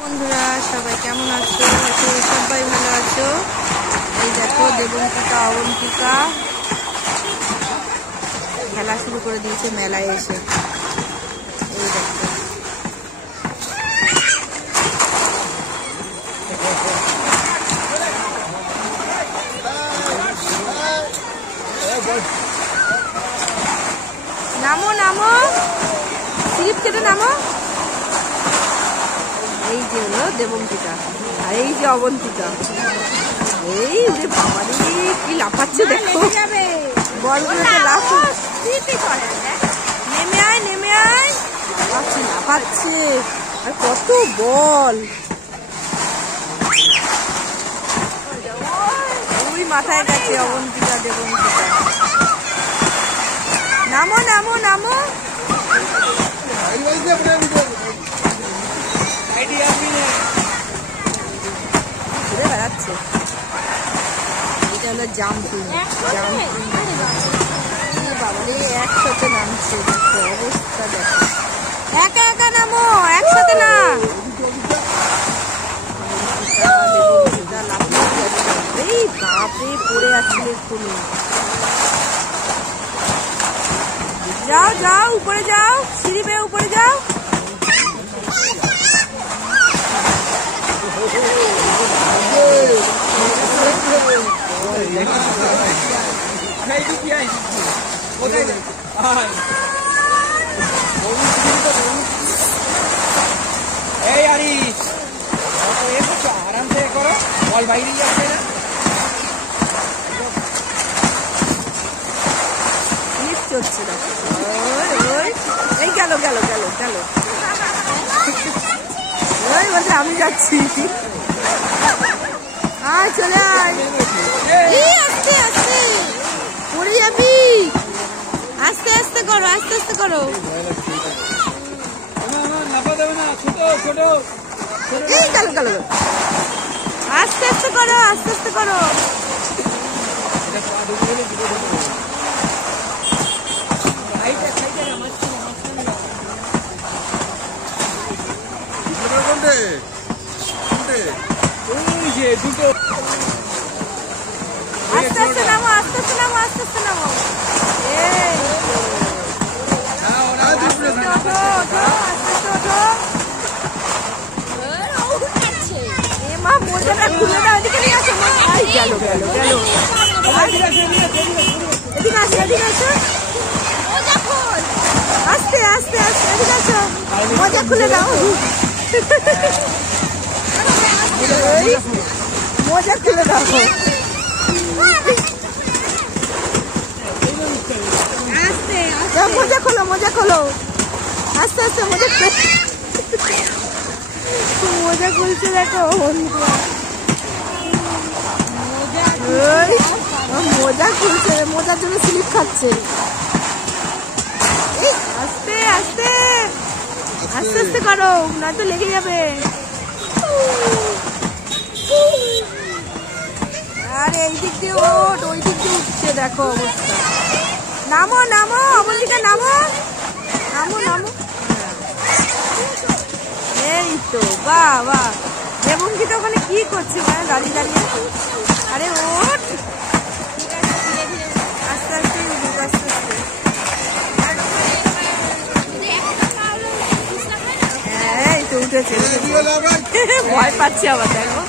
বন্ধুরা সবাই কেমন আছো? সবাই ভালো আছো? এই দেখো দেবঙ্কিতা অবন্তিকা খেলা শুরু করে দিয়েছে মেলায় এসে। এই দেখো নামো নামো স্লিপ কেটে নামো। এই যে হলো দেবঙ্কিতা আর এই যে অবন্তিকা। এই যে বাবা রে কি লাফাচ্ছে দেখো, বলগুলোতে নেমে আয় নেমে আয়, লাফাচ্ছে আর কত বল। ওই মাথায় গেছে অবন্তিকা দেবঙ্কিতা। নামো নামো নামো। ঘুরে বেড়াচ্ছে। এটা হলো জাম্পিং। বাবারে একসাথে নামছে, দেখো অবস্থা দেখো। একা একা নামো, একসাথে না। এই বাপরে পড়ে যাচ্ছিল এক্ষুনি। যাও যাও উপরে যাও, সিঁড়ি বেয়ে উপরে যাও। আরাম থেকে করো, বল বাইরে যাচ্ছে না। চলছে দেখো, এই গেল গেল গেল গেল। ওই বলছে আমি যাচ্ছি। আয় চলে আয়, আস্তে আস্তে পড়ে যাবি। আস্তে আস্তে করো, আস্তে আস্তে করো। এই গেল গেল, আস্তে আস্তে করো, আস্তে আস্তে করো। আস্তে আস্তে নামো, আস্তে আস্তে নামো, আস্তে আস্তে নামো। মা মোজাটা খুলে দাও, এদিকে নিয়ে আসো। গেল গেল গেল, এদিকে আসো, এদিকে আসো। আস্তে আস্তে আস্তে এদিকে আসো, মোজা খুলে দাও। মোজা খুলে দাও। মোজা খোলো, মোজা খোলো, আস্তে আস্তে মোজা মোজা খুলছে দেখো। মোজা খুলছে, মোজার জন্য স্লিপ খাচ্ছে। আস্তে আস্তে আস্তে আস্তে করো, নয়তো লেগে যাবে। আর এই দিক দিয়ে ওঠ, ওই দিক দিয়ে উঠছে দেখো অবস্থা। নামো নামো অবন্তিকা, নামো নামো নামো। এই তো বাহ বাহ। দেবঙ্কিতা ওখানে কি করছে ওখানে দাঁড়িয়ে দাঁড়িয়ে? আরে ওঠ, আস্তে আস্তে উঠুক, আস্তে আস্তে। এই তো উঠেছে, ভয় পাচ্ছে আবার দেখো।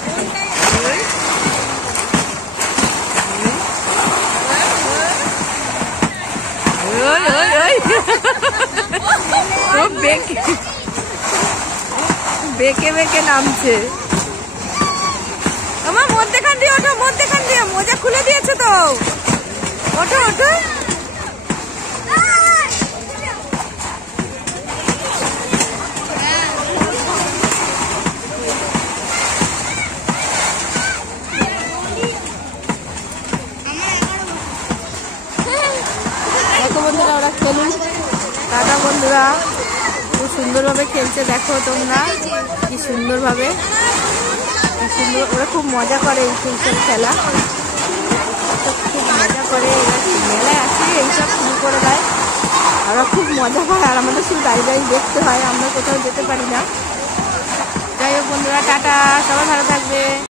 বেঁকে বেঁকে নামছে। আমার মধ্যেখান দিয়ে ওঠো, মধ্যেখান দিয়ে। মোজা খুলে দিয়েছে তো, ওঠো ওঠো। দেখো বন্ধুরা ওরা খেলুন। টাটা বন্ধুরা, খুব সুন্দরভাবে খেলছে দেখো তোমরা, কি সুন্দরভাবে, কি সুন্দর। ওরা খুব মজা করে এইসব খেলা, খুব মজা করে। এরা মেলায় আসে এইসব শুরু করে দেয়। ওরা খুব মজা পায় আর আমাদের শুধু দাঁড়িয়ে দাঁড়িয়ে দেখতে হয়, আমরা কোথাও যেতে পারি না। যাই যাই হোক বন্ধুরা, টাটা, সবাই ভালো থাকবে।